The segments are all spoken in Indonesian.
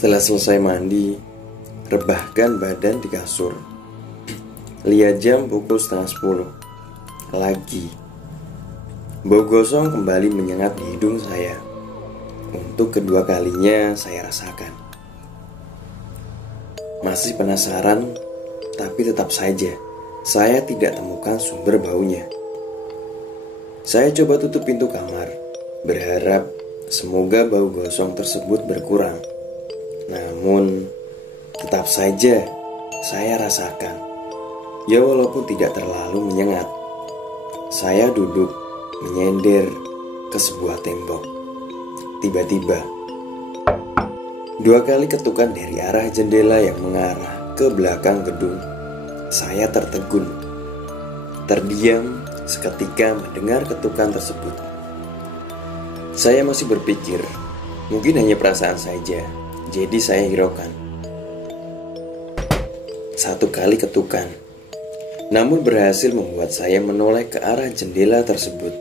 Setelah selesai mandi, rebahkan badan di kasur. Lihat jam pukul 9:30. Lagi. Bau gosong kembali menyengat di hidung saya. Untuk kedua kalinya saya rasakan. Masih penasaran, tapi tetap saja saya tidak temukan sumber baunya. Saya coba tutup pintu kamar, berharap semoga bau gosong tersebut berkurang. Namun, tetap saja saya rasakan. Ya walaupun tidak terlalu menyengat. Saya duduk menyender ke sebuah tembok. Tiba-tiba, 2 kali ketukan dari arah jendela yang mengarah ke belakang gedung. Saya tertegun. Terdiam seketika mendengar ketukan tersebut. Saya masih berpikir, mungkin hanya perasaan saja. Jadi saya hiraukan. 1 kali ketukan, namun berhasil membuat saya menoleh ke arah jendela tersebut.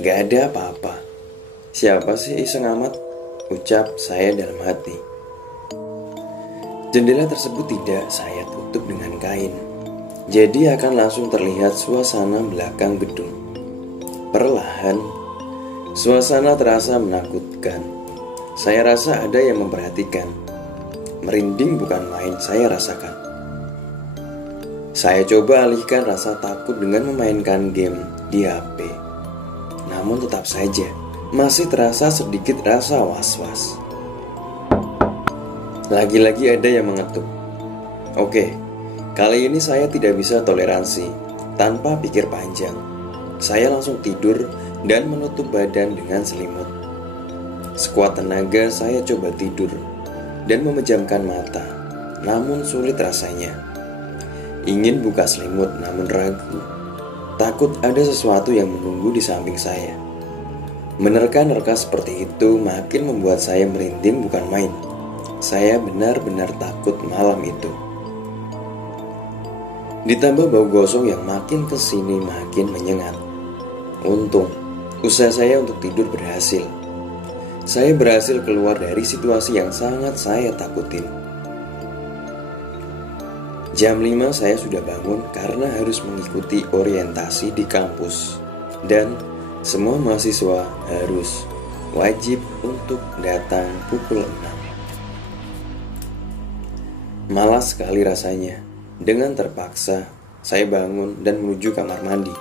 Gak ada apa-apa. Siapa sih iseng amat? Ucap saya dalam hati. Jendela tersebut tidak saya tutup dengan kain, jadi akan langsung terlihat suasana belakang gedung. Perlahan, suasana terasa menakutkan. Saya rasa ada yang memperhatikan. Merinding bukan main saya rasakan. Saya coba alihkan rasa takut dengan memainkan game di HP. Namun tetap saja masih terasa sedikit rasa was-was. Lagi-lagi ada yang mengetuk. Oke, kali ini saya tidak bisa toleransi. Tanpa pikir panjang, saya langsung tidur dan menutup badan dengan selimut. Sekuat tenaga saya coba tidur dan memejamkan mata, namun sulit rasanya. Ingin buka selimut namun ragu. Takut ada sesuatu yang menunggu di samping saya. Menerka-nerka seperti itu makin membuat saya merinding bukan main. Saya benar-benar takut malam itu. Ditambah bau gosong yang makin kesini makin menyengat. Untung, usaha saya untuk tidur berhasil. Saya berhasil keluar dari situasi yang sangat saya takutin. Jam 5 saya sudah bangun karena harus mengikuti orientasi di kampus. Dan semua mahasiswa harus wajib untuk datang pukul 6. Malas sekali rasanya. Dengan terpaksa, saya bangun dan menuju kamar mandi.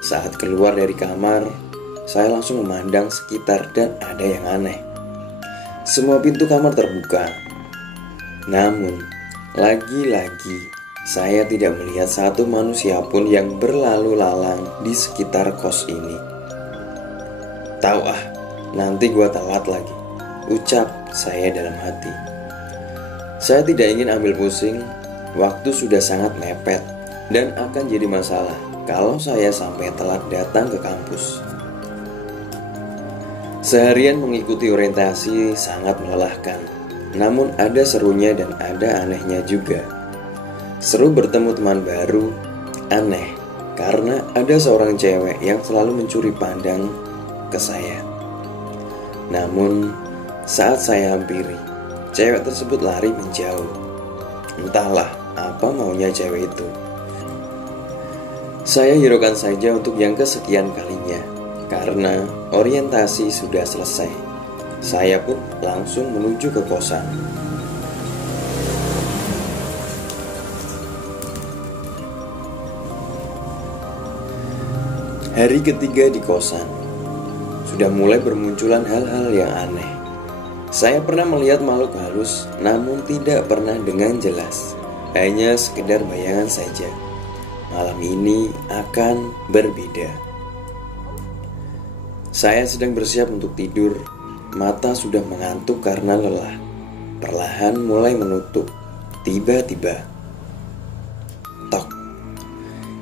Saat keluar dari kamar, saya langsung memandang sekitar dan ada yang aneh. Semua pintu kamar terbuka. Namun, lagi-lagi saya tidak melihat satu manusia pun yang berlalu lalang di sekitar kos ini. Tahu nanti gua telat lagi, ucap saya dalam hati. Saya tidak ingin ambil pusing, waktu sudah sangat mepet dan akan jadi masalah kalau saya sampai telat datang ke kampus. Seharian mengikuti orientasi sangat melelahkan, namun ada serunya dan ada anehnya juga. Seru bertemu teman baru, aneh karena ada seorang cewek yang selalu mencuri pandang ke saya. Namun saat saya hampiri, cewek tersebut lari menjauh. Entahlah apa maunya cewek itu. Saya hiraukan saja untuk yang kesekian kalinya. Karena orientasi sudah selesai, saya pun langsung menuju ke kosan. Hari ketiga di kosan, sudah mulai bermunculan hal-hal yang aneh. Saya pernah melihat makhluk halus, namun tidak pernah dengan jelas. Hanya sekedar bayangan saja. Malam ini akan berbeda. Saya sedang bersiap untuk tidur. Mata sudah mengantuk karena lelah. Perlahan mulai menutup. Tiba-tiba, tok.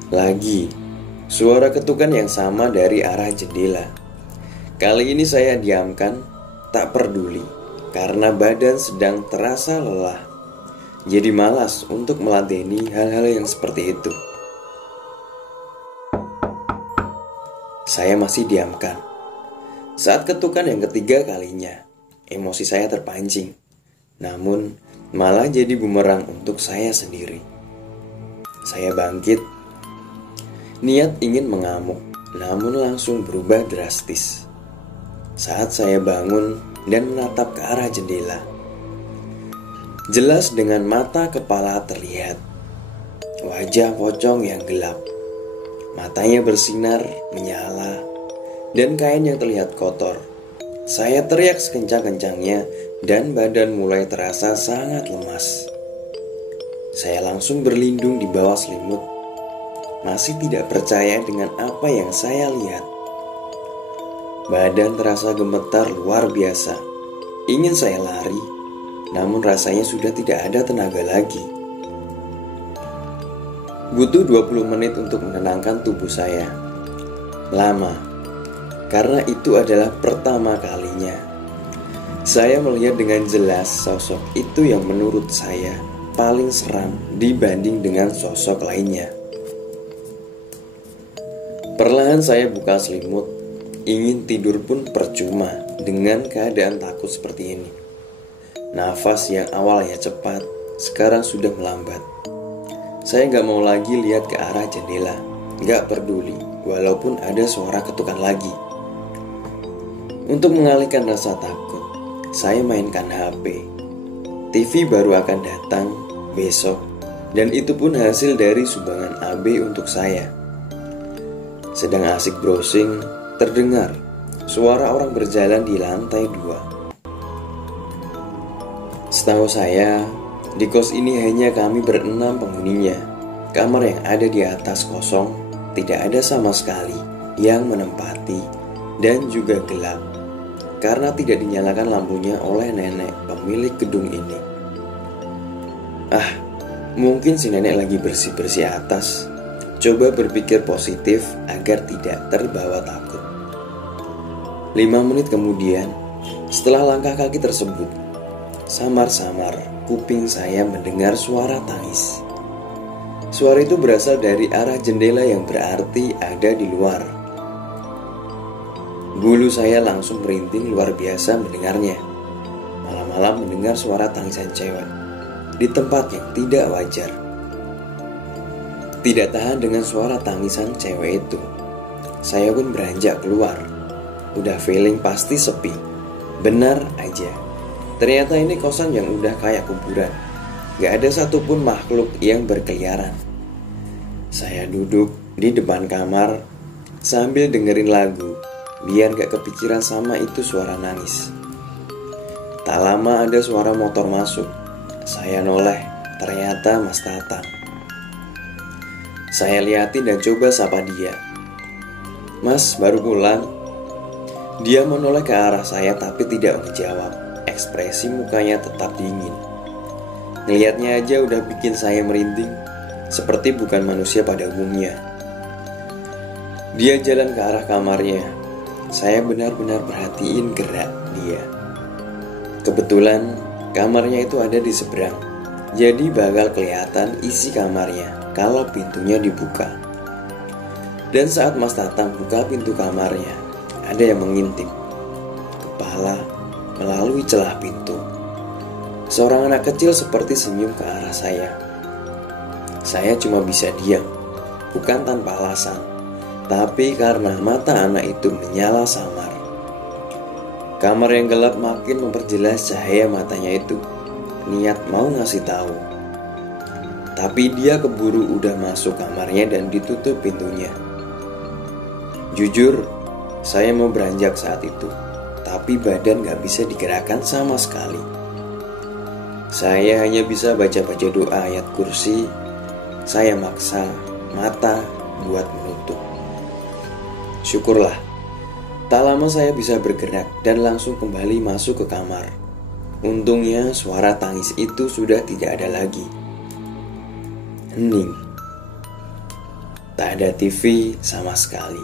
Lagi, suara ketukan yang sama dari arah jendela. Kali ini saya diamkan, tak peduli, karena badan sedang terasa lelah. Jadi malas untuk meladeni hal-hal yang seperti itu. Saya masih diamkan. Saat ketukan yang ketiga kalinya, emosi saya terpancing. Namun, malah jadi bumerang untuk saya sendiri. Saya bangkit, niat ingin mengamuk, namun langsung berubah drastis. Saat saya bangun dan menatap ke arah jendela, jelas dengan mata kepala terlihat wajah pocong yang gelap. Matanya bersinar, menyala, dan kain yang terlihat kotor. Saya teriak sekencang-kencangnya dan badan mulai terasa sangat lemas. Saya langsung berlindung di bawah selimut, masih tidak percaya dengan apa yang saya lihat. Badan terasa gemetar luar biasa. Ingin saya lari, namun rasanya sudah tidak ada tenaga lagi. Butuh 20 menit untuk menenangkan tubuh saya. Lama, karena itu adalah pertama kalinya saya melihat dengan jelas sosok itu yang menurut saya paling seram dibanding dengan sosok lainnya. Perlahan saya buka selimut, ingin tidur pun percuma dengan keadaan takut seperti ini. Nafas yang awalnya cepat, sekarang sudah melambat. Saya gak mau lagi lihat ke arah jendela, gak peduli walaupun ada suara ketukan lagi. Untuk mengalihkan rasa takut, saya mainkan HP. TV baru akan datang besok, dan itu pun hasil dari sumbangan AB untuk saya. Sedang asik browsing, terdengar suara orang berjalan di lantai 2. Setahu saya, di kos ini hanya kami berenam penghuninya. Kamar yang ada di atas kosong, tidak ada sama sekali yang menempati, dan juga gelap karena tidak dinyalakan lampunya oleh nenek pemilik gedung ini. Mungkin si nenek lagi bersih-bersih atas. Coba berpikir positif agar tidak terbawa takut. 5 menit kemudian, setelah langkah kaki tersebut, samar-samar kuping saya mendengar suara tangis. Suara itu berasal dari arah jendela yang berarti ada di luar. Bulu saya langsung merinding luar biasa mendengarnya. Malam-malam mendengar suara tangisan cewek di tempat yang tidak wajar. Tidak tahan dengan suara tangisan cewek itu, saya pun beranjak keluar. Udah feeling pasti sepi. Benar aja, ternyata ini kosan yang udah kayak kuburan. Gak ada satupun makhluk yang berkeliaran. Saya duduk di depan kamar sambil dengerin lagu, biar gak kepikiran sama itu suara nangis. Tak lama ada suara motor masuk. Saya noleh, ternyata Mas Tatang. Saya liatin dan coba sapa dia. Mas, baru pulang? Dia menoleh ke arah saya tapi tidak menjawab. Ekspresi mukanya tetap dingin. Ngeliatnya aja udah bikin saya merinding, seperti bukan manusia pada umumnya. Dia jalan ke arah kamarnya. Saya benar-benar perhatiin gerak dia. Kebetulan kamarnya itu ada di seberang, jadi bakal kelihatan isi kamarnya kalau pintunya dibuka. Dan saat Mas Tatang buka pintu kamarnya, ada yang mengintip kepala melalui celah pintu. Seorang anak kecil seperti senyum ke arah saya. Saya cuma bisa diam, bukan tanpa alasan, tapi karena mata anak itu menyala samar. Kamar yang gelap makin memperjelas cahaya matanya itu. Niat mau ngasih tahu, tapi dia keburu udah masuk kamarnya dan ditutup pintunya. Jujur, saya mau beranjak saat itu, tapi badan gak bisa digerakkan sama sekali. Saya hanya bisa baca-baca doa ayat kursi. Saya maksa mata buat menutup. Syukurlah, tak lama saya bisa bergerak dan langsung kembali masuk ke kamar. Untungnya suara tangis itu sudah tidak ada lagi. Hening. Tak ada TV sama sekali.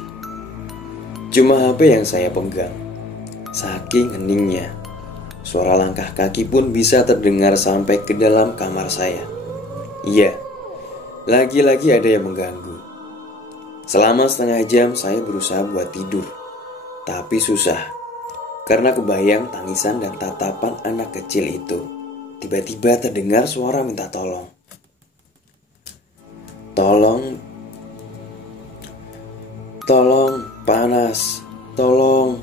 Cuma HP yang saya pegang. Saking heningnya, suara langkah kaki pun bisa terdengar sampai ke dalam kamar saya. Iya, lagi-lagi ada yang mengganggu. Selama setengah jam saya berusaha buat tidur, tapi susah. karena kebayang tangisan dan tatapan anak kecil itu. Tiba-tiba terdengar suara minta tolong. Tolong, panas, tolong.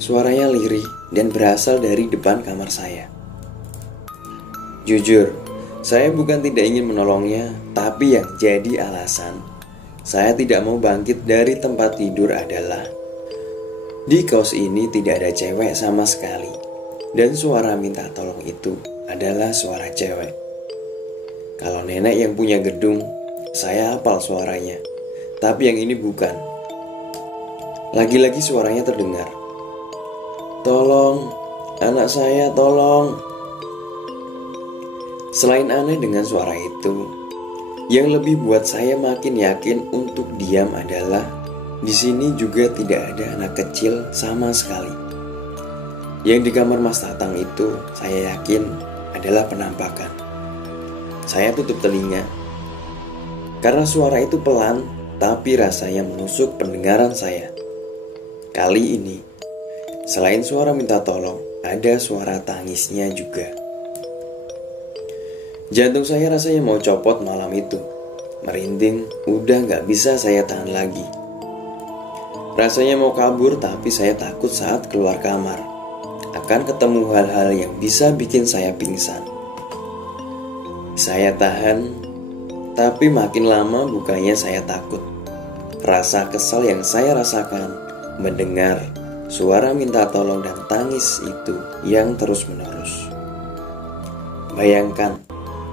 Suaranya lirih dan berasal dari depan kamar saya. Jujur, saya bukan tidak ingin menolongnya, tapi yang jadi alasan saya tidak mau bangkit dari tempat tidur adalah di kos ini tidak ada cewek sama sekali, dan suara minta tolong itu adalah suara cewek. Kalau nenek yang punya gedung, saya hafal suaranya, tapi yang ini bukan. Lagi-lagi suaranya terdengar. Tolong, anak saya, tolong. Selain aneh dengan suara itu, yang lebih buat saya makin yakin untuk diam adalah di sini juga tidak ada anak kecil sama sekali. Yang di kamar Mas Tatang itu saya yakin adalah penampakan. Saya tutup telinga karena suara itu pelan tapi rasanya menusuk pendengaran saya. Kali ini selain suara minta tolong, ada suara tangisnya juga. Jantung saya rasanya mau copot malam itu. Merinding, udah gak bisa saya tahan lagi. Rasanya mau kabur, tapi saya takut saat keluar kamar akan ketemu hal-hal yang bisa bikin saya pingsan. Saya tahan, tapi makin lama bukannya saya takut. Rasa kesal yang saya rasakan mendengar suara minta tolong dan tangis itu yang terus-menerus. Bayangkan,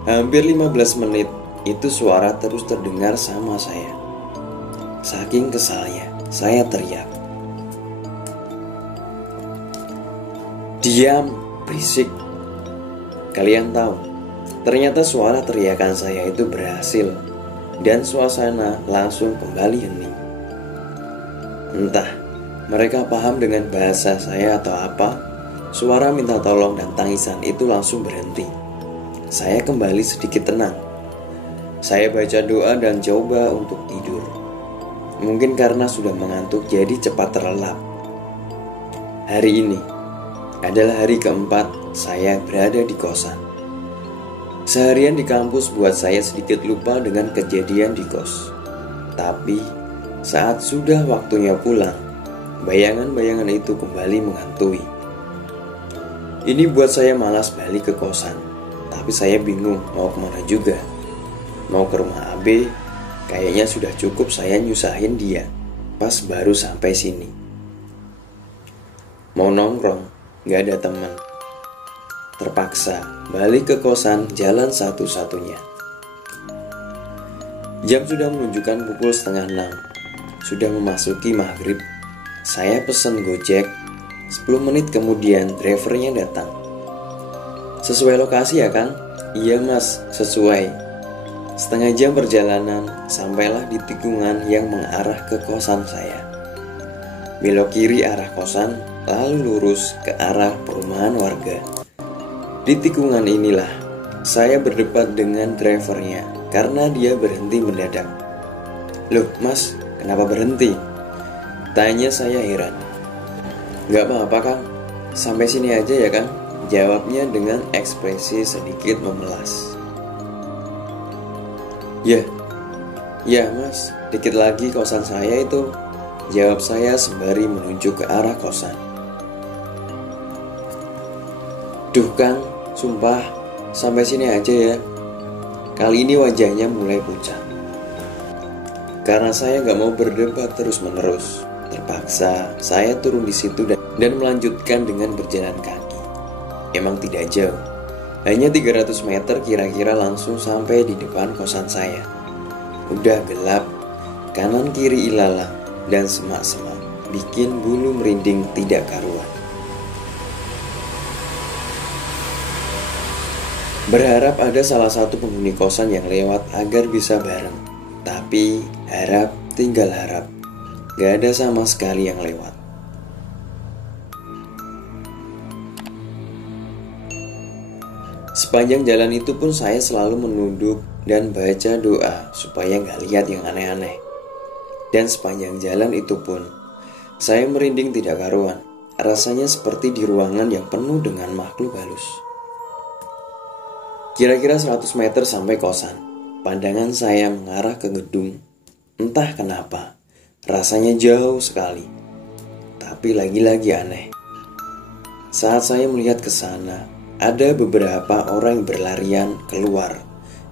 hampir 15 menit itu suara terus terdengar sama saya. Saking kesalnya, saya teriak. Diam, berisik. Kalian tahu, ternyata suara teriakan saya itu berhasil dan suasana langsung kembali hening. Entah mereka paham dengan bahasa saya atau apa, suara minta tolong dan tangisan itu langsung berhenti. Saya kembali sedikit tenang. Saya baca doa dan coba untuk tidur. Mungkin karena sudah mengantuk jadi cepat terlelap. Hari ini adalah hari keempat saya berada di kosan. Seharian di kampus buat saya sedikit lupa dengan kejadian di kos. Tapi saat sudah waktunya pulang, bayangan-bayangan itu kembali menghantui. Ini buat saya malas balik ke kosan. Tapi saya bingung mau kemana juga. Mau ke rumah AB, kayaknya sudah cukup saya nyusahin dia pas baru sampai sini. Mau nongkrong, gak ada teman. Terpaksa balik ke kosan jalan satu-satunya. Jam sudah menunjukkan pukul 5:30. Sudah memasuki maghrib. Saya pesen Gojek. 10 menit kemudian drivernya datang. Sesuai lokasi ya Kang? Iya Mas, sesuai. Setengah jam perjalanan, sampailah di tikungan yang mengarah ke kosan saya. Belok kiri arah kosan, lalu lurus ke arah perumahan warga. Di tikungan inilah saya berdebat dengan drivernya karena dia berhenti mendadak. Loh Mas, kenapa berhenti? Tanya saya heran. Gak apa-apa Kang, sampai sini aja ya Kang. Jawabnya dengan ekspresi sedikit memelas. Ya Mas, dikit lagi kosan saya itu. Jawab saya sembari menunjuk ke arah kosan. Duh Kang, sumpah, sampai sini aja ya. Kali ini wajahnya mulai pucat. Karena saya gak mau berdebat terus-menerus, terpaksa saya turun di situ dan melanjutkan dengan berjalan kaki. Emang tidak jauh, hanya 300 meter kira-kira langsung sampai di depan kosan saya. Udah gelap, kanan kiri ilalang dan semak-semak, bikin bulu merinding tidak karuan. Berharap ada salah satu penghuni kosan yang lewat agar bisa bareng. Tapi harap tinggal harap, gak ada sama sekali yang lewat. Sepanjang jalan itu pun saya selalu menunduk dan baca doa supaya gak lihat yang aneh-aneh. Dan sepanjang jalan itu pun saya merinding tidak karuan. rasanya seperti di ruangan yang penuh dengan makhluk halus. Kira-kira 100 meter sampai kosan, pandangan saya mengarah ke gedung. Entah kenapa, rasanya jauh sekali. Tapi lagi-lagi aneh. Saat saya melihat ke sana, ada beberapa orang yang berlarian keluar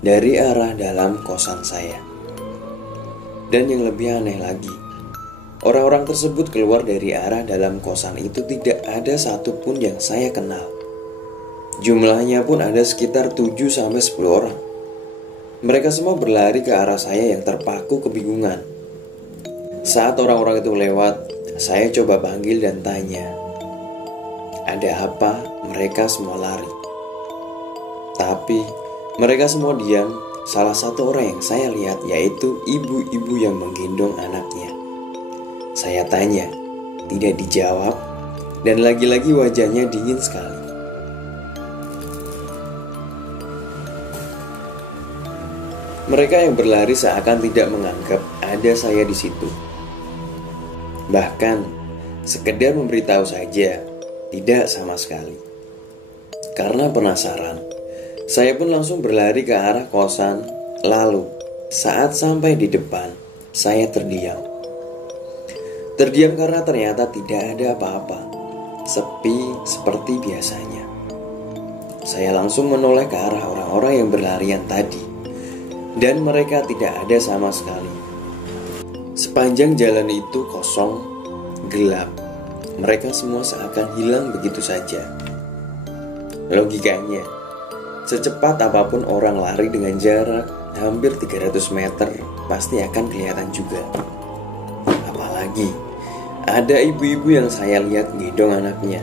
dari arah dalam kosan saya. Dan yang lebih aneh lagi, orang-orang tersebut keluar dari arah dalam kosan itu tidak ada satupun yang saya kenal. Jumlahnya pun ada sekitar 7-10 orang. Mereka semua berlari ke arah saya yang terpaku kebingungan. Saat orang-orang itu lewat, saya coba panggil dan tanya, ada apa mereka semua lari? Tapi mereka semua diam. Salah satu orang yang saya lihat yaitu ibu-ibu yang menggendong anaknya. Saya tanya, tidak dijawab, dan lagi-lagi wajahnya dingin sekali. Mereka yang berlari seakan tidak menganggap ada saya di situ. Bahkan sekedar memberitahu saja, tidak sama sekali. Karena penasaran, saya pun langsung berlari ke arah kosan. Lalu saat sampai di depan, saya terdiam. Terdiam karena ternyata tidak ada apa-apa, sepi seperti biasanya. Saya langsung menoleh ke arah orang-orang yang berlarian tadi, dan mereka tidak ada sama sekali. Sepanjang jalan itu kosong, gelap. Mereka semua seakan hilang begitu saja. Logikanya, secepat apapun orang lari dengan jarak hampir 300 meter, pasti akan kelihatan juga. Apalagi, ada ibu-ibu yang saya lihat gendong anaknya.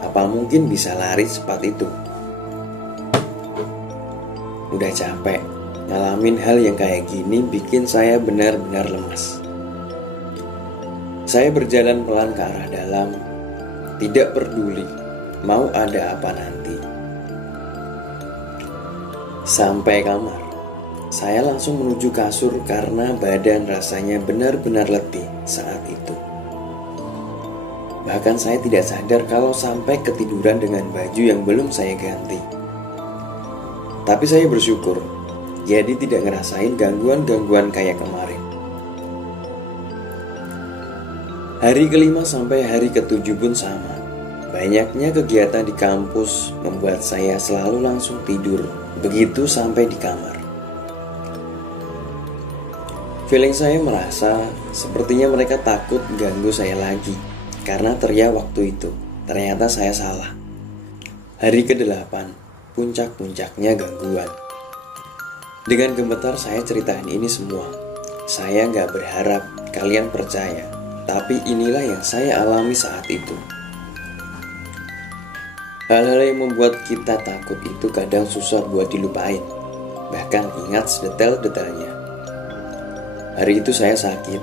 Apa mungkin bisa lari secepat itu? Udah capek, ngalamin hal yang kayak gini bikin saya benar-benar lemas. Saya berjalan pelan ke arah dalam, tidak peduli mau ada apa nanti. Sampai kamar, saya langsung menuju kasur karena badan rasanya benar-benar letih saat itu. Bahkan saya tidak sadar kalau sampai ketiduran dengan baju yang belum saya ganti. Tapi saya bersyukur, jadi tidak ngerasain gangguan-gangguan kayak kemarin. Hari kelima sampai hari ketujuh pun sama. Banyaknya kegiatan di kampus membuat saya selalu langsung tidur begitu sampai di kamar. Feeling saya merasa sepertinya mereka takut ganggu saya lagi karena teriak waktu itu. Ternyata saya salah. Hari ke-8, puncak-puncaknya gangguan. Dengan gemetar saya ceritain ini semua. Saya gak berharap kalian percaya, tapi inilah yang saya alami saat itu. Hal-hal yang membuat kita takut itu kadang susah buat dilupain, bahkan ingat sedetail-detailnya. Hari itu saya sakit,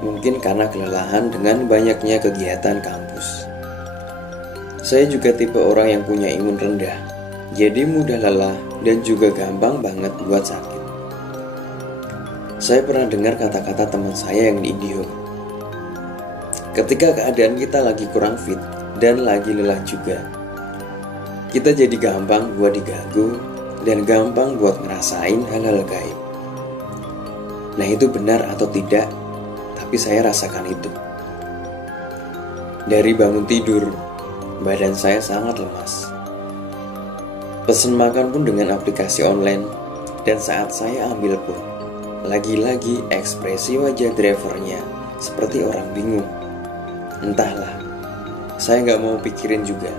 mungkin karena kelelahan dengan banyaknya kegiatan kampus. Saya juga tipe orang yang punya imun rendah, jadi mudah lelah dan juga gampang banget buat sakit. Saya pernah dengar kata-kata teman saya yang di IndiHome. Ketika keadaan kita lagi kurang fit dan lagi lelah juga, kita jadi gampang buat diganggu dan gampang buat ngerasain hal-hal gaib. Nah, itu benar atau tidak, tapi saya rasakan itu. Dari bangun tidur, badan saya sangat lemas. Pesen makan pun dengan aplikasi online, dan saat saya ambil pun, lagi-lagi ekspresi wajah drivernya seperti orang bingung. Entahlah, saya gak mau pikirin juga.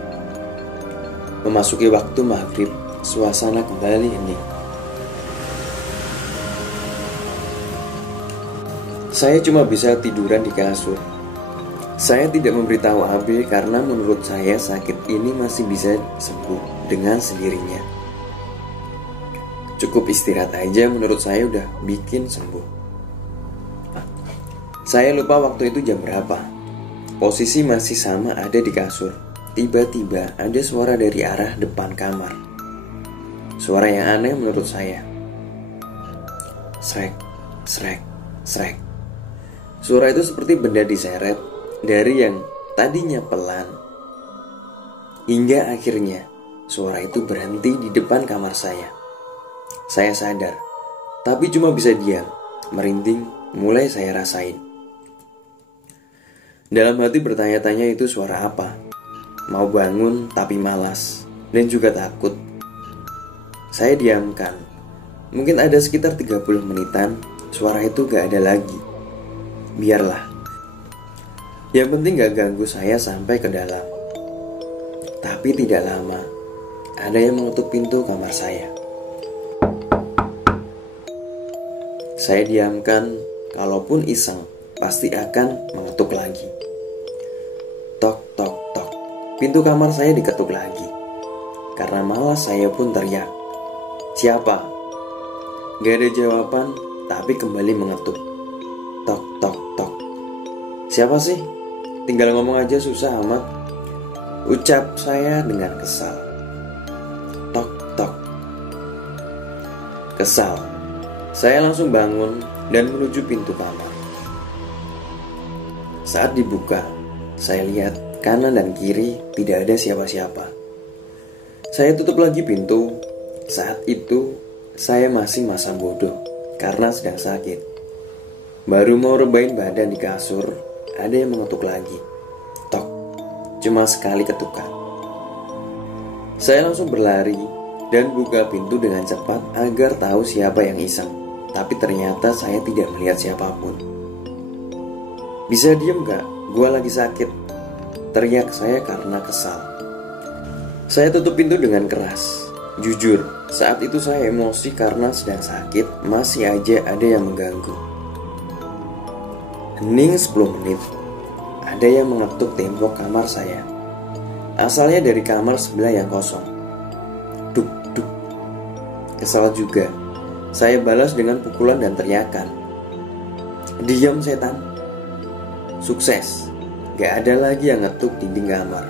Memasuki waktu maghrib, suasana kembali hening. Saya cuma bisa tiduran di kasur. Saya tidak memberitahu AB karena menurut saya sakit ini masih bisa sembuh dengan sendirinya. Cukup istirahat aja menurut saya udah bikin sembuh. Saya lupa waktu itu jam berapa. Posisi masih sama ada di kasur. Tiba-tiba ada suara dari arah depan kamar. Suara yang aneh menurut saya. Srek, srek, srek. Suara itu seperti benda diseret dari yang tadinya pelan, hingga akhirnya suara itu berhenti di depan kamar saya. Saya sadar, tapi cuma bisa diam. Merinding mulai saya rasain. Dalam hati bertanya-tanya itu suara apa? Mau bangun tapi malas dan juga takut. Saya diamkan. Mungkin ada sekitar 30 menitan, suara itu gak ada lagi. Biarlah. Yang penting gak ganggu saya sampai ke dalam. Tapi tidak lama, ada yang mengetuk pintu kamar saya. Saya diamkan, kalaupun iseng, pasti akan mengetuk lagi. Tok, tok, tok. Pintu kamar saya diketuk lagi. Karena malas saya pun teriak. Siapa? Gak ada jawaban, tapi kembali mengetuk. Tok, tok, tok. Siapa sih? Tinggal ngomong aja susah amat. Ucap saya dengan kesal. Tok, tok. Kesal. Saya langsung bangun dan menuju pintu kamar. Saat dibuka, saya lihat kanan dan kiri tidak ada siapa-siapa. Saya tutup lagi pintu. Saat itu, saya masih masa bodoh karena sedang sakit. Baru mau rebahin badan di kasur, ada yang mengetuk lagi. Tok, cuma sekali ketukan. Saya langsung berlari dan buka pintu dengan cepat agar tahu siapa yang iseng. Tapi ternyata saya tidak melihat siapapun. Bisa diem gak? Gua lagi sakit. Teriak saya karena kesal. Saya tutup pintu dengan keras. Jujur, saat itu saya emosi karena sedang sakit. Masih aja ada yang mengganggu. Hening 10 menit. Ada yang mengetuk tembok kamar saya. Asalnya dari kamar sebelah yang kosong. Duk, duk. Kesal juga. Saya balas dengan pukulan dan teriakan. Diam setan. Sukses. Gak ada lagi yang ngetuk dinding kamar.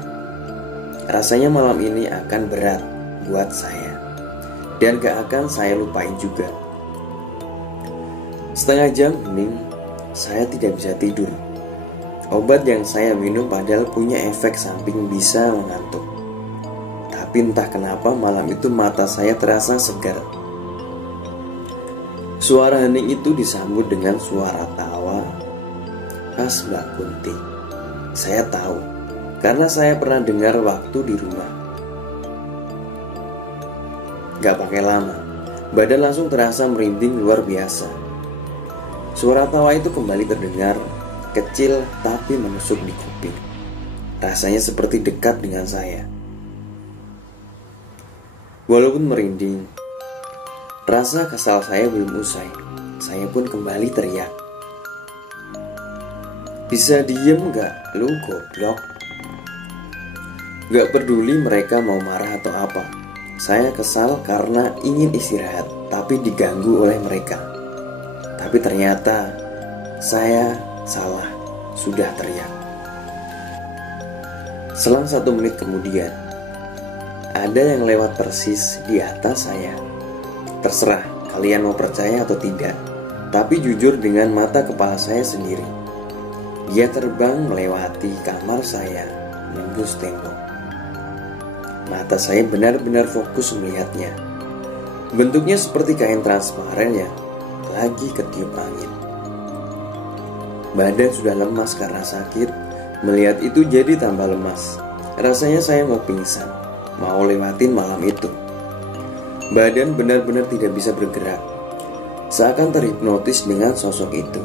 Rasanya malam ini akan berat buat saya. Dan gak akan saya lupain juga. Setengah jam hening, saya tidak bisa tidur. Obat yang saya minum padahal punya efek samping bisa mengantuk. Tapi entah kenapa malam itu mata saya terasa segar. Suara hening itu disambut dengan suara tawa khas Mbak Kunti. Saya tahu, karena saya pernah dengar waktu di rumah. Gak pakai lama, badan langsung terasa merinding luar biasa. Suara tawa itu kembali terdengar, kecil tapi menusuk di kuping. Rasanya seperti dekat dengan saya. Walaupun merinding, rasa kesal saya belum usai. Saya pun kembali teriak. Bisa diem gak lu goblok? Gak peduli mereka mau marah atau apa. Saya kesal karena ingin istirahat, tapi diganggu oleh mereka. Tapi ternyata saya salah, sudah teriak. Selang 1 menit kemudian, ada yang lewat persis di atas saya. Terserah kalian mau percaya atau tidak, tapi jujur dengan mata kepala saya sendiri, dia terbang melewati kamar saya, nembus tembok. Mata saya benar-benar fokus melihatnya. Bentuknya seperti kain transparan yang lagi ketiup angin. Badan sudah lemas karena sakit. Melihat itu jadi tambah lemas. Rasanya saya mau pingsan, mau lewatin malam itu. Badan benar-benar tidak bisa bergerak, seakan terhipnotis dengan sosok itu.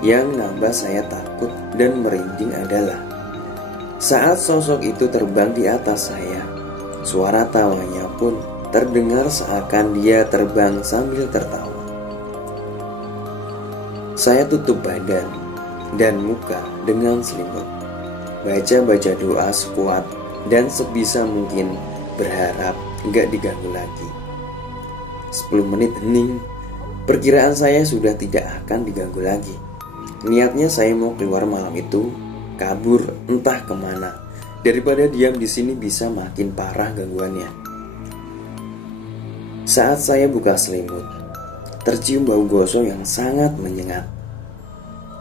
Yang nambah saya takut dan merinding adalah saat sosok itu terbang di atas saya, suara tawanya pun terdengar seakan dia terbang sambil tertawa. Saya tutup badan dan muka dengan selimut, baca-baca doa sekuat dan sebisa mungkin berharap gak diganggu lagi. 10 menit hening, perkiraan saya sudah tidak akan diganggu lagi. Niatnya saya mau keluar malam itu, kabur entah kemana. Daripada diam di sini bisa makin parah gangguannya. Saat saya buka selimut, tercium bau gosong yang sangat menyengat.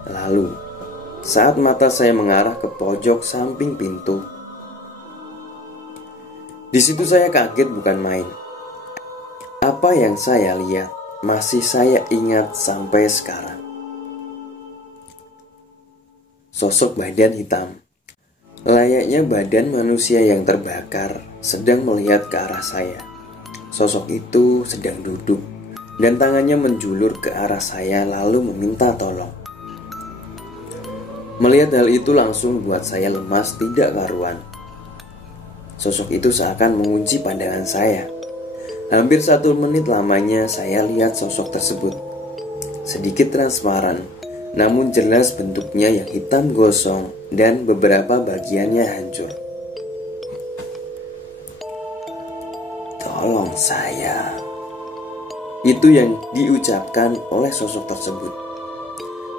Lalu, saat mata saya mengarah ke pojok samping pintu. Di situ saya kaget bukan main. Apa yang saya lihat masih saya ingat sampai sekarang. Sosok badan hitam, layaknya badan manusia yang terbakar, sedang melihat ke arah saya. Sosok itu sedang duduk dan tangannya menjulur ke arah saya lalu meminta tolong. Melihat hal itu langsung buat saya lemas tidak karuan. Sosok itu seakan mengunci pandangan saya. Hampir 1 menit lamanya saya lihat sosok tersebut. Sedikit transparan, namun jelas bentuknya yang hitam gosong dan beberapa bagiannya hancur. "Tolong saya." Itu yang diucapkan oleh sosok tersebut.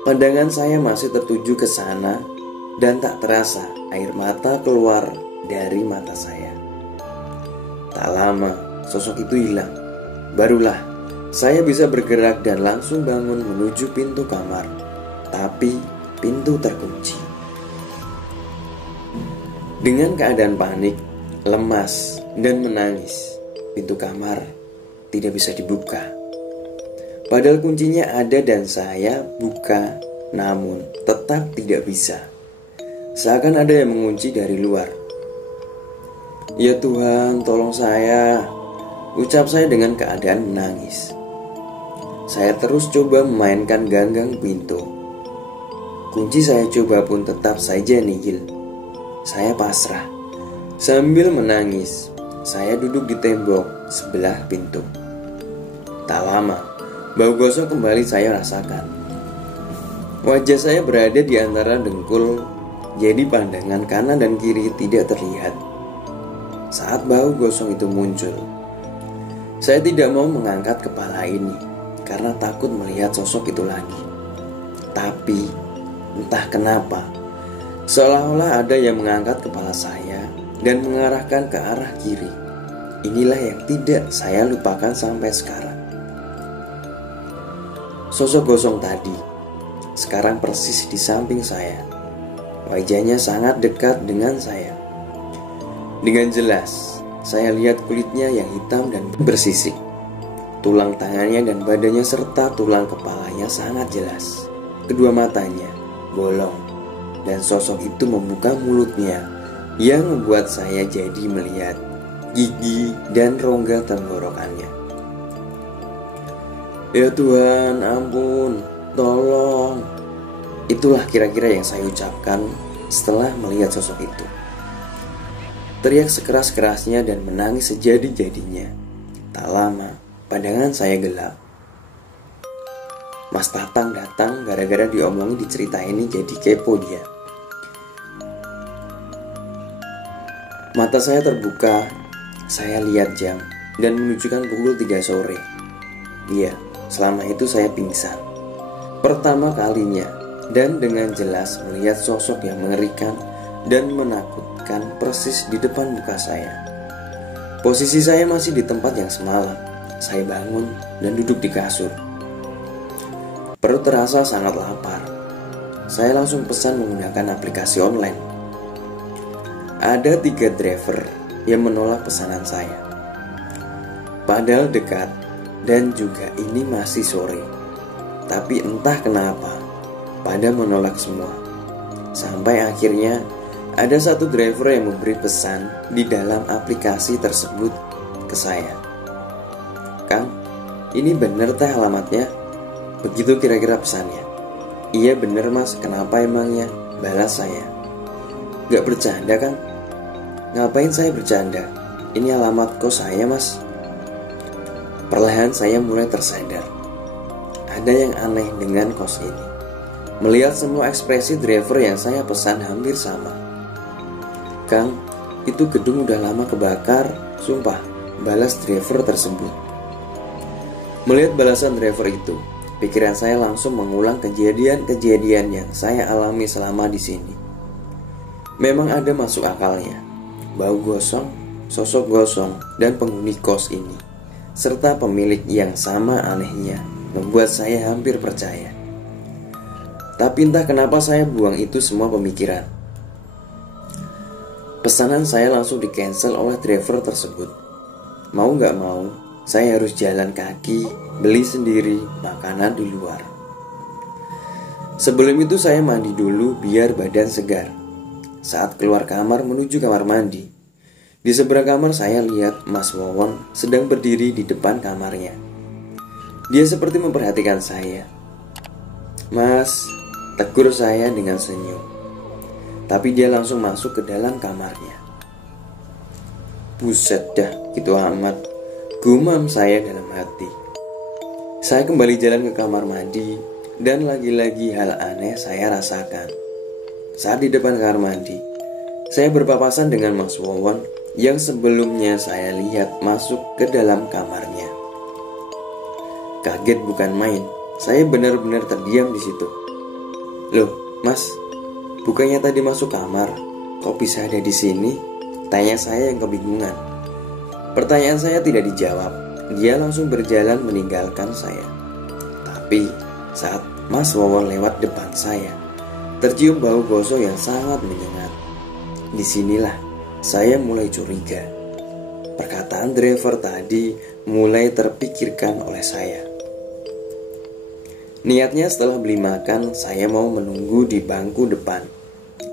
Pandangan saya masih tertuju ke sana dan tak terasa air mata keluar dari mata saya. Tak lama sosok itu hilang. Barulah saya bisa bergerak dan langsung bangun menuju pintu kamar. Tapi pintu terkunci. Dengan keadaan panik, lemas, dan menangis, pintu kamar tidak bisa dibuka. Padahal kuncinya ada dan saya buka, namun tetap tidak bisa. Seakan ada yang mengunci dari luar. "Ya Tuhan, tolong saya," ucap saya dengan keadaan menangis. Saya terus coba memainkan ganggang pintu. Kunci saya coba pun tetap saja nihil. Saya pasrah. Sambil menangis, saya duduk di tembok sebelah pintu. Tak lama, bau gosong kembali saya rasakan. Wajah saya berada di antara dengkul, jadi pandangan kanan dan kiri tidak terlihat. Saat bau gosong itu muncul, saya tidak mau mengangkat kepala ini karena takut melihat sosok itu lagi. Tapi entah kenapa, seolah-olah ada yang mengangkat kepala saya dan mengarahkan ke arah kiri. Inilah yang tidak saya lupakan sampai sekarang. Sosok gosong tadi sekarang persis di samping saya. Wajahnya sangat dekat dengan saya. Dengan jelas, saya lihat kulitnya yang hitam dan bersisik. Tulang tangannya dan badannya serta tulang kepalanya sangat jelas. Kedua matanya bolong dan sosok itu membuka mulutnya yang membuat saya jadi melihat gigi dan rongga tenggorokannya. "Ya Tuhan, ampun, tolong." Itulah kira-kira yang saya ucapkan setelah melihat sosok itu. Teriak sekeras-kerasnya dan menangis sejadi-jadinya. Tak lama, pandangan saya gelap. Mas Tatang datang gara-gara diomongin di cerita ini, jadi kepo dia. Mata saya terbuka, saya lihat jam dan menunjukkan pukul 3 sore. Iya, selama itu saya pingsan. Pertama kalinya dan dengan jelas melihat sosok yang mengerikan dan menakutkan persis di depan muka saya. Posisi saya masih di tempat yang semalam. Saya bangun dan duduk di kasur. Perut terasa sangat lapar. Saya langsung pesan menggunakan aplikasi online. Ada 3 driver yang menolak pesanan saya. Padahal dekat dan juga ini masih sore. Tapi entah kenapa pada menolak semua. Sampai akhirnya ada 1 driver yang memberi pesan di dalam aplikasi tersebut ke saya. "Kang, ini bener teh alamatnya?" Begitu kira-kira pesannya. "Iya bener mas, kenapa emangnya?" balas saya. "Gak bercanda kan?" "Ngapain saya bercanda? Ini alamat kos saya mas." Perlahan saya mulai tersadar. Ada yang aneh dengan kos ini. Melihat semua ekspresi driver yang saya pesan hampir sama. "Kang, itu gedung udah lama kebakar, sumpah," balas driver tersebut. Melihat balasan driver itu, pikiran saya langsung mengulang kejadian-kejadian yang saya alami selama di sini. Memang ada masuk akalnya. Bau gosong, sosok gosong, dan penghuni kos ini, serta pemilik yang sama anehnya, membuat saya hampir percaya. Tapi entah kenapa saya buang itu semua pemikiran. Pesanan saya langsung di-cancel oleh driver tersebut. Mau gak mau, saya harus jalan kaki, beli sendiri makanan di luar. Sebelum itu saya mandi dulu biar badan segar. Saat keluar kamar menuju kamar mandi, di seberang kamar saya lihat Mas Wawon sedang berdiri di depan kamarnya. Dia seperti memperhatikan saya. "Mas," tegur saya dengan senyum. Tapi dia langsung masuk ke dalam kamarnya. Buset dah, gitu amat, gumam saya dalam hati. Saya kembali jalan ke kamar mandi, dan lagi-lagi hal aneh saya rasakan. Saat di depan kamar mandi, saya berpapasan dengan Mas Wawon yang sebelumnya saya lihat masuk ke dalam kamarnya. Kaget bukan main, saya benar-benar terdiam di situ. "Loh, Mas, bukannya tadi masuk kamar, kok bisa ada di sini?" tanya saya yang kebingungan. Pertanyaan saya tidak dijawab, dia langsung berjalan meninggalkan saya. Tapi saat Mas Wawon lewat depan saya, tercium bau gosok yang sangat menyengat. Disinilah saya mulai curiga. Perkataan driver tadi mulai terpikirkan oleh saya. Niatnya setelah beli makan, saya mau menunggu di bangku depan.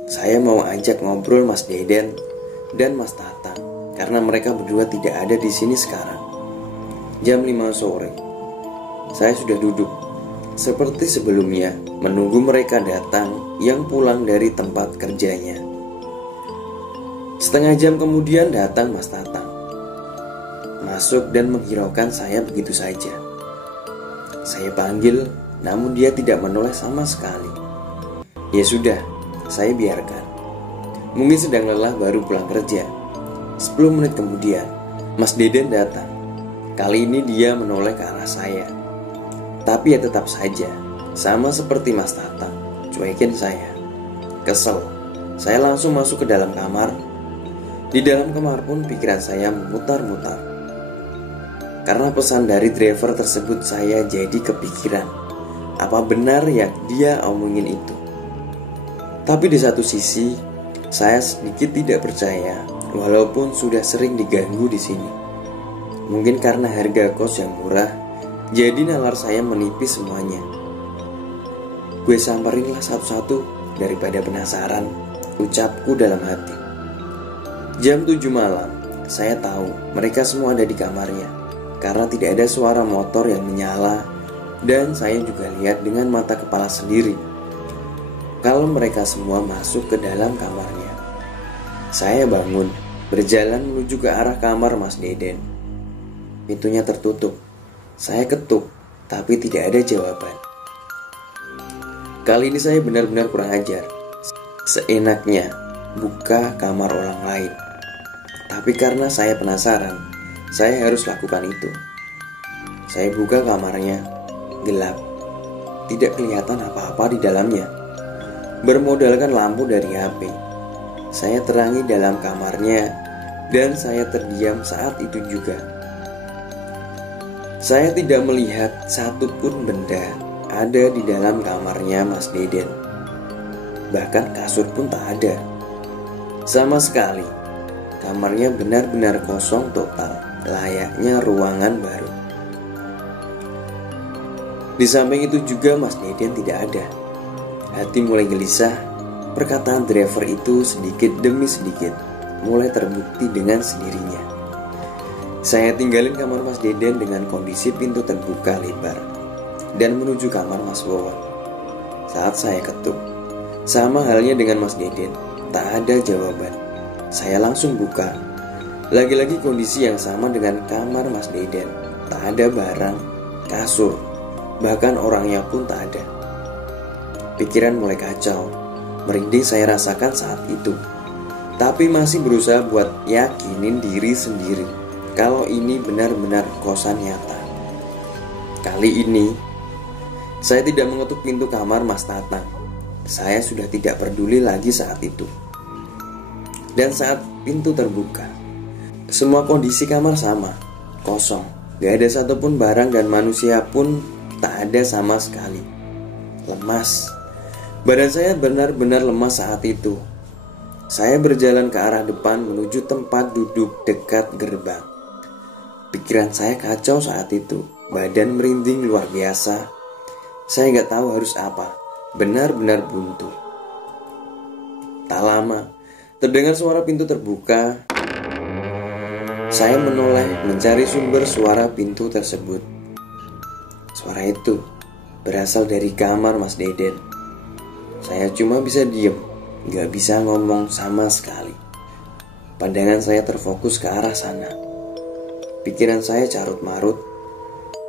Saya mau ajak ngobrol Mas Deden dan Mas Tatang, karena mereka berdua tidak ada di sini sekarang. Jam 5 sore, saya sudah duduk seperti sebelumnya, menunggu mereka datang yang pulang dari tempat kerjanya. Setengah jam kemudian datang Mas Tatang. Masuk dan menghiraukan saya begitu saja. Saya panggil, namun dia tidak menoleh sama sekali. Ya sudah, saya biarkan. Mungkin sedang lelah baru pulang kerja. 10 menit kemudian, Mas Deden datang. Kali ini dia menoleh ke arah saya. Tapi ya tetap saja, sama seperti Mas Tatang, cuekin saya. Kesel, saya langsung masuk ke dalam kamar. Di dalam kamar pun pikiran saya memutar-mutar. Karena pesan dari driver tersebut, saya jadi kepikiran, apa benar yang dia omongin itu? Tapi di satu sisi, saya sedikit tidak percaya, walaupun sudah sering diganggu di sini. Mungkin karena harga kos yang murah, jadi nalar saya menipis semuanya. Gue samperinlah satu-satu daripada penasaran, ucapku dalam hati. Jam 7 malam, saya tahu mereka semua ada di kamarnya, karena tidak ada suara motor yang menyala, dan saya juga lihat dengan mata kepala sendiri kalau mereka semua masuk ke dalam kamarnya. Saya bangun, berjalan menuju ke arah kamar Mas Deden. Pintunya tertutup. Saya ketuk, tapi tidak ada jawaban. Kali ini saya benar-benar kurang ajar. Seenaknya buka kamar orang lain. Tapi karena saya penasaran, saya harus lakukan itu. Saya buka kamarnya, gelap. Tidak kelihatan apa-apa di dalamnya. Bermodalkan lampu dari HP, saya terangi dalam kamarnya, dan saya terdiam saat itu juga. Saya tidak melihat satupun benda ada di dalam kamarnya Mas Deden. Bahkan kasur pun tak ada. Sama sekali, kamarnya benar-benar kosong total, layaknya ruangan baru. Di samping itu juga Mas Deden tidak ada. Hati mulai gelisah, perkataan driver itu sedikit demi sedikit mulai terbukti dengan sendirinya. Saya tinggalin kamar Mas Deden dengan kondisi pintu terbuka lebar dan menuju kamar Mas Wawon. Saat saya ketuk, sama halnya dengan Mas Deden, tak ada jawaban. Saya langsung buka. Lagi-lagi kondisi yang sama dengan kamar Mas Deden. Tak ada barang, kasur, bahkan orangnya pun tak ada. Pikiran mulai kacau. Merinding saya rasakan saat itu. Tapi masih berusaha buat yakinin diri sendiri kalau ini benar-benar kosan nyata. Kali ini, saya tidak mengetuk pintu kamar Mas Tatang. Saya sudah tidak peduli lagi saat itu. Dan saat pintu terbuka, semua kondisi kamar sama, kosong. Gak ada satupun barang dan manusia pun tak ada sama sekali. Lemas, Badan saya benar-benar lemas saat itu. Saya berjalan ke arah depan menuju tempat duduk dekat gerbang. Pikiran saya kacau saat itu. Badan merinding luar biasa. Saya gak tahu harus apa. Benar-benar buntu. Tak lama, terdengar suara pintu terbuka. Saya menoleh mencari sumber suara pintu tersebut. Suara itu berasal dari kamar Mas Deden. Saya cuma bisa diem, gak bisa ngomong sama sekali. Pandangan saya terfokus ke arah sana. Pikiran saya carut marut.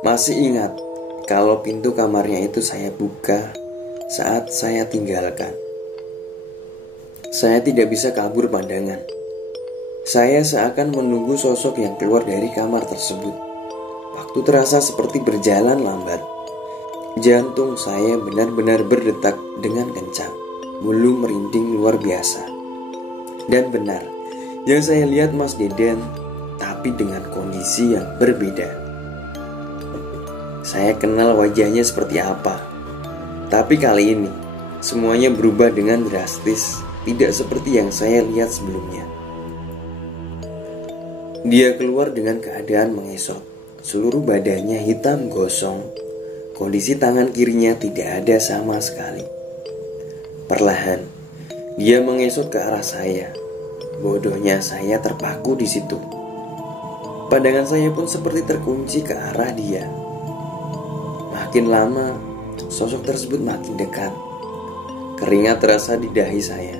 Masih ingat kalau pintu kamarnya itu saya buka saat saya tinggalkan. Saya tidak bisa kabur pandangan. Saya seakan menunggu sosok yang keluar dari kamar tersebut. Waktu terasa seperti berjalan lambat. Jantung saya benar-benar berdetak dengan kencang. Bulu merinding luar biasa. Dan benar, yang saya lihat Mas Deden, tapi dengan kondisi yang berbeda. Saya kenal wajahnya seperti apa. Tapi kali ini, semuanya berubah dengan drastis. Tidak seperti yang saya lihat sebelumnya. Dia keluar dengan keadaan mengesot. Seluruh badannya hitam gosong. Kondisi tangan kirinya tidak ada sama sekali. Perlahan, dia mengesot ke arah saya. Bodohnya saya terpaku di situ. Pandangan saya pun seperti terkunci ke arah dia. Makin lama, sosok tersebut makin dekat. Keringat terasa di dahi saya.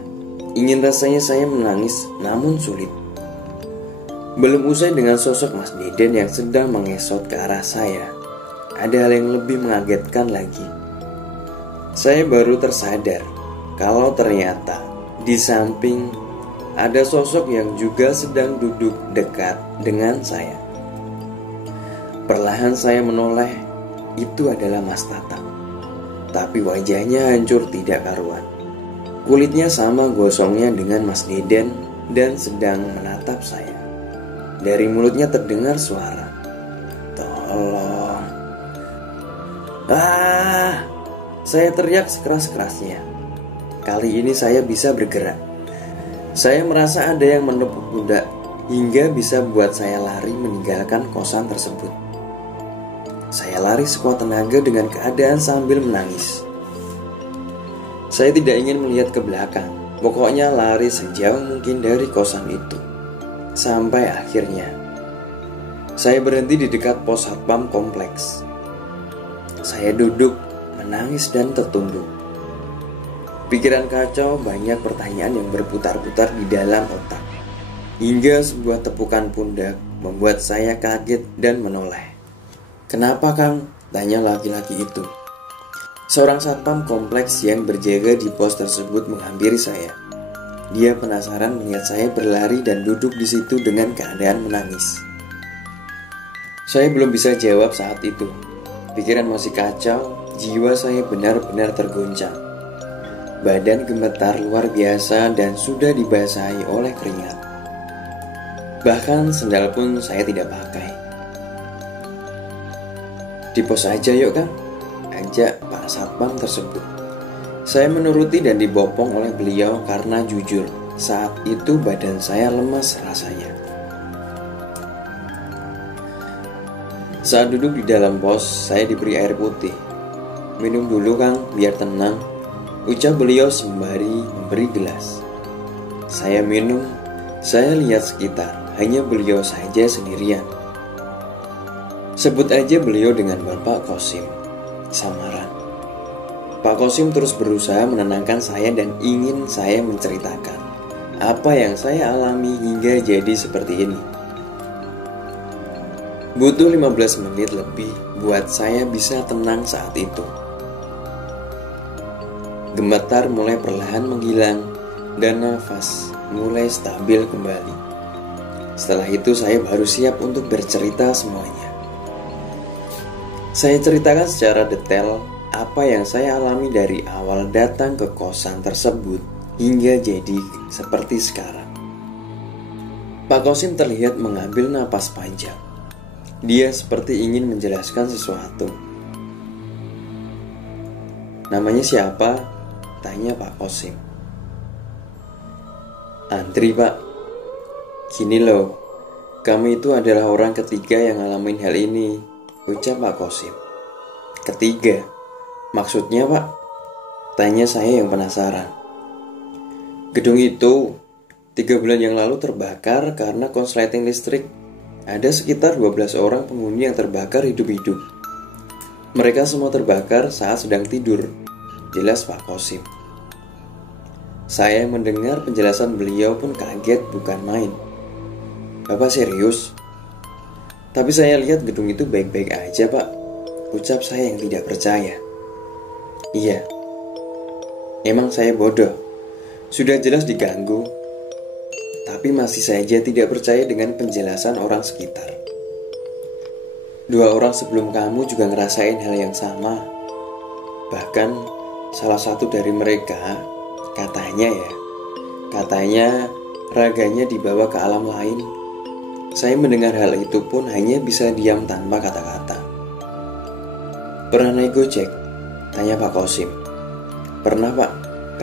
Ingin rasanya saya menangis, namun sulit. Belum usai dengan sosok Mas Deden yang sedang mengesot ke arah saya, ada hal yang lebih mengagetkan lagi. Saya baru tersadar kalau ternyata di samping ada sosok yang juga sedang duduk dekat dengan saya. Perlahan saya menoleh, itu adalah Mas Tatang. Tapi wajahnya hancur tidak karuan. Kulitnya sama gosongnya dengan Mas Deden dan sedang menatap saya. Dari mulutnya terdengar suara, "Tolong." Saya teriak sekeras-kerasnya. Kali ini saya bisa bergerak. Saya merasa ada yang menepuk pundak hingga bisa buat saya lari meninggalkan kosan tersebut. Saya lari sekuat tenaga dengan keadaan sambil menangis. Saya tidak ingin melihat ke belakang. Pokoknya lari sejauh mungkin dari kosan itu. Sampai akhirnya saya berhenti di dekat pos satpam kompleks. Saya duduk, menangis dan tertunduk. Pikiran kacau, banyak pertanyaan yang berputar-putar di dalam otak. Hingga sebuah tepukan pundak membuat saya kaget dan menoleh. "Kenapa, Kang?" tanya laki-laki itu. Seorang satpam kompleks yang berjaga di pos tersebut menghampiri saya. Dia penasaran melihat saya berlari dan duduk di situ dengan keadaan menangis. Saya belum bisa jawab saat itu. Pikiran masih kacau, jiwa saya benar-benar tergoncang. Badan gemetar luar biasa dan sudah dibasahi oleh keringat. Bahkan sendal pun saya tidak pakai. "Di pos aja yuk, Kang," ajak Pak Satpam tersebut. Saya menuruti dan dibopong oleh beliau karena jujur, saat itu badan saya lemas rasanya. Saat duduk di dalam pos, saya diberi air putih. "Minum dulu, Kang, biar tenang," ucap beliau sembari memberi gelas. Saya minum, saya lihat sekitar, hanya beliau saja sendirian. Sebut aja beliau dengan Bapak Kosim, samaran. Pak Kosim terus berusaha menenangkan saya dan ingin saya menceritakan apa yang saya alami hingga jadi seperti ini. Butuh 15 menit lebih buat saya bisa tenang saat itu. Gemetar mulai perlahan menghilang dan nafas mulai stabil kembali. Setelah itu saya baru siap untuk bercerita semuanya. Saya ceritakan secara detail apa yang saya alami dari awal datang ke kosan tersebut hingga jadi seperti sekarang. Pak Kosim terlihat mengambil napas panjang. Dia seperti ingin menjelaskan sesuatu. "Namanya siapa?" Tanya Pak Kosim. Antri Pak. Gini loh, kami itu adalah orang ketiga yang ngalamin hal ini, ucap Pak Kosim. Ketiga? Maksudnya Pak? Tanya saya yang penasaran. Gedung itu 3 bulan yang lalu terbakar karena konsleting listrik. Ada sekitar 12 orang penghuni yang terbakar hidup-hidup. Mereka semua terbakar saat sedang tidur, jelas Pak Kosim. Saya mendengar penjelasan beliau pun kaget bukan main. Bapak serius? Tapi saya lihat gedung itu baik-baik aja Pak, ucap saya yang tidak percaya. Iya, emang saya bodoh. Sudah jelas diganggu, tapi masih saja tidak percaya dengan penjelasan orang sekitar. 2 orang sebelum kamu juga ngerasain hal yang sama. Bahkan salah satu dari mereka, katanya raganya dibawa ke alam lain. Saya mendengar hal itu pun hanya bisa diam tanpa kata-kata. Pernah naik Gojek? Tanya Pak Kosim. Pernah Pak,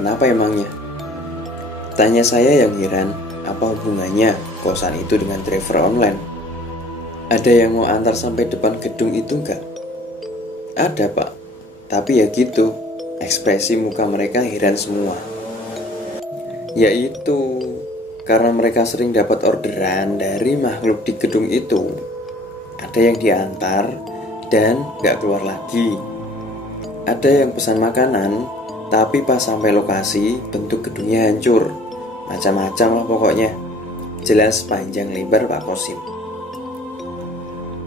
kenapa emangnya? Tanya saya yang heran, apa hubungannya kosan itu dengan driver online? Ada yang mau antar sampai depan gedung itu enggak? Ada Pak, tapi ya gitu, ekspresi muka mereka heran semua. Yaitu karena mereka sering dapat orderan dari makhluk di gedung itu. Ada yang diantar dan gak keluar lagi. Ada yang pesan makanan, tapi pas sampai lokasi bentuk gedungnya hancur. Macam-macam lah pokoknya. Jelas panjang lebar Pak Kosim.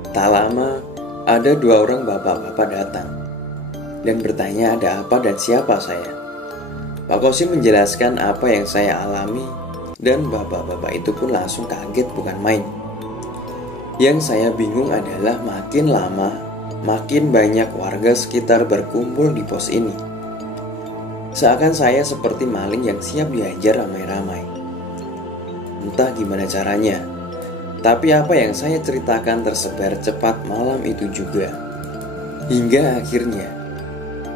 Tak lama ada 2 orang bapak-bapak datang dan bertanya ada apa dan siapa saya. Pak Kosim menjelaskan apa yang saya alami dan bapak-bapak itu pun langsung kaget bukan main. Yang saya bingung adalah makin lama makin banyak warga sekitar berkumpul di pos ini. Seakan saya seperti maling yang siap dihajar ramai-ramai. Entah gimana caranya, tapi apa yang saya ceritakan tersebar cepat malam itu juga. Hingga akhirnya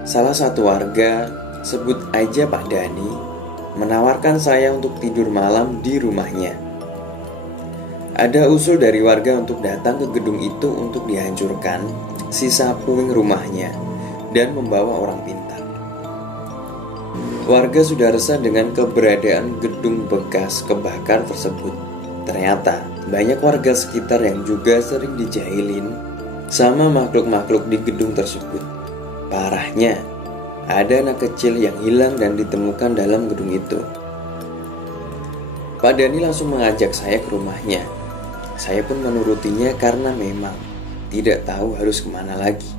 salah satu warga, sebut aja Pak Dani, menawarkan saya untuk tidur malam di rumahnya. Ada usul dari warga untuk datang ke gedung itu untuk dihancurkan sisa puing rumahnya dan membawa orang pintar. Warga sudah resah dengan keberadaan gedung bekas kebakar tersebut. Ternyata banyak warga sekitar yang juga sering dijahilin sama makhluk-makhluk di gedung tersebut. Parahnya, ada anak kecil yang hilang dan ditemukan dalam gedung itu. Pak Dani langsung mengajak saya ke rumahnya. Saya pun menurutinya karena memang tidak tahu harus kemana lagi.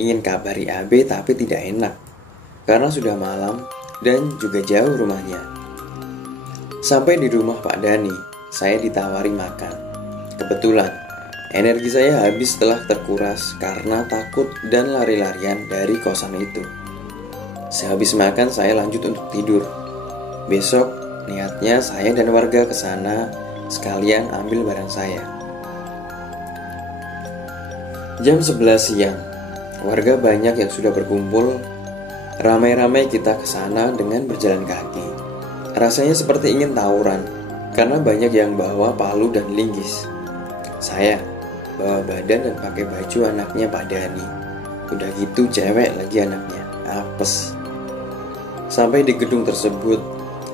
Ingin kabari AB tapi tidak enak, karena sudah malam dan juga jauh rumahnya. Sampai di rumah Pak Dani, saya ditawari makan. Kebetulan, energi saya habis setelah terkuras karena takut dan lari-larian dari kosan itu. Sehabis makan, saya lanjut untuk tidur. Besok, niatnya saya dan warga ke sana sekalian ambil barang saya. Jam 11 siang, warga banyak yang sudah berkumpul. Ramai-ramai kita ke sana dengan berjalan kaki. Rasanya seperti ingin tawuran, karena banyak yang bawa palu dan linggis. Saya bawa badan dan pakai baju anaknya Pak Dani. Udah gitu cewek lagi anaknya, apes. Sampai di gedung tersebut,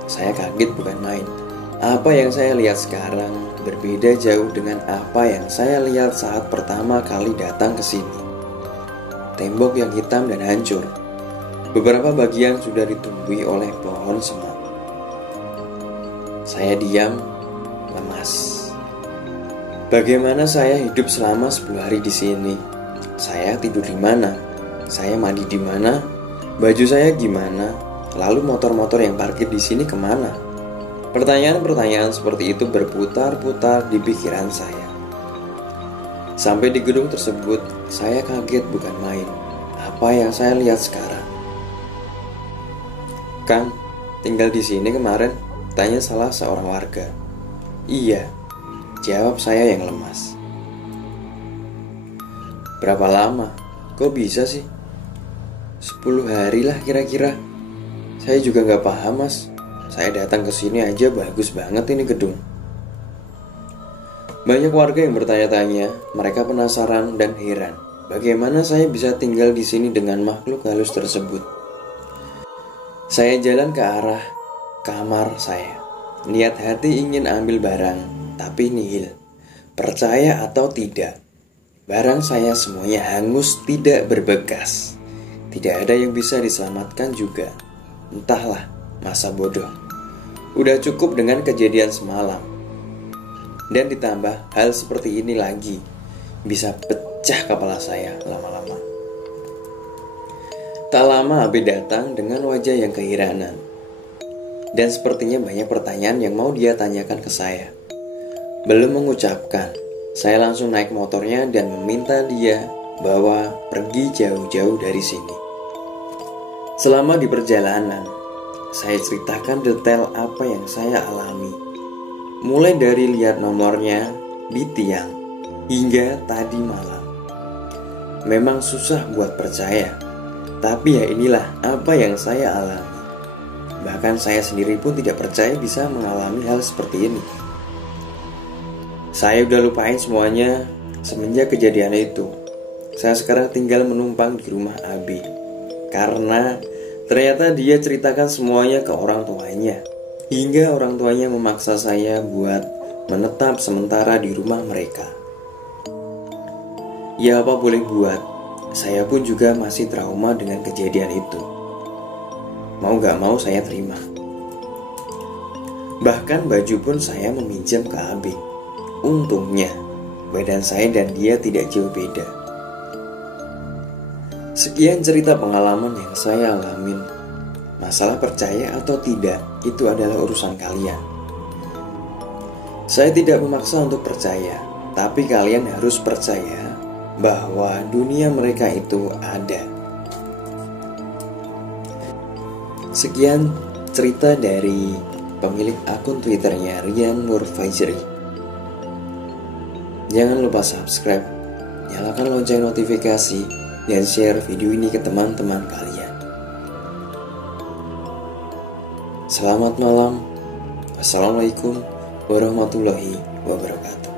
saya kaget bukan main. Apa yang saya lihat sekarang berbeda jauh dengan apa yang saya lihat saat pertama kali datang ke sini. Tembok yang hitam dan hancur. Beberapa bagian sudah ditumbuhi oleh pohon semak. Saya diam, lemas. Bagaimana saya hidup selama 10 hari di sini? Saya tidur di mana? Saya mandi di mana? Baju saya gimana? Lalu motor-motor yang parkir di sini kemana? Pertanyaan-pertanyaan seperti itu berputar-putar di pikiran saya. Sampai di gedung tersebut, saya kaget bukan main. Apa yang saya lihat sekarang? Kang, tinggal di sini kemarin? Tanya salah seorang warga. Iya, jawab saya yang lemas. Berapa lama? Kok bisa sih? 10 hari lah kira-kira. Saya juga nggak paham, Mas. Saya datang ke sini aja bagus banget ini gedung. Banyak warga yang bertanya-tanya, mereka penasaran dan heran. Bagaimana saya bisa tinggal di sini dengan makhluk halus tersebut? Saya jalan ke arah kamar saya. Niat hati ingin ambil barang, tapi nihil. Percaya atau tidak, barang saya semuanya hangus, tidak berbekas. Tidak ada yang bisa diselamatkan juga. Entahlah, masa bodoh. Udah cukup dengan kejadian semalam. Dan ditambah hal seperti ini lagi, bisa pecah kepala saya lama-lama. Tak lama Abe datang dengan wajah yang keheranan. Dan sepertinya banyak pertanyaan yang mau dia tanyakan ke saya. Belum mengucapkan, saya langsung naik motornya dan meminta dia bawa pergi jauh-jauh dari sini. Selama di perjalanan, saya ceritakan detail apa yang saya alami. Mulai dari lihat nomornya di tiang hingga tadi malam. Memang susah buat percaya, tapi ya inilah apa yang saya alami. Bahkan saya sendiri pun tidak percaya bisa mengalami hal seperti ini. Saya udah lupain semuanya semenjak kejadian itu. Saya sekarang tinggal menumpang di rumah Abi, karena ternyata dia ceritakan semuanya ke orang tuanya. Hingga orang tuanya memaksa saya buat menetap sementara di rumah mereka. Ya apa boleh buat, saya pun juga masih trauma dengan kejadian itu. Mau gak mau saya terima. Bahkan baju pun saya meminjam ke Abi. Untungnya, badan saya dan dia tidak jauh beda. Sekian cerita pengalaman yang saya alamin. Masalah percaya atau tidak, itu adalah urusan kalian. Saya tidak memaksa untuk percaya, tapi kalian harus percaya bahwa dunia mereka itu ada. Sekian cerita dari pemilik akun Twitternya Rian Nur Fajri. Jangan lupa subscribe, nyalakan lonceng notifikasi, dan share video ini ke teman-teman kalian. Selamat malam. Assalamualaikum warahmatullahi wabarakatuh.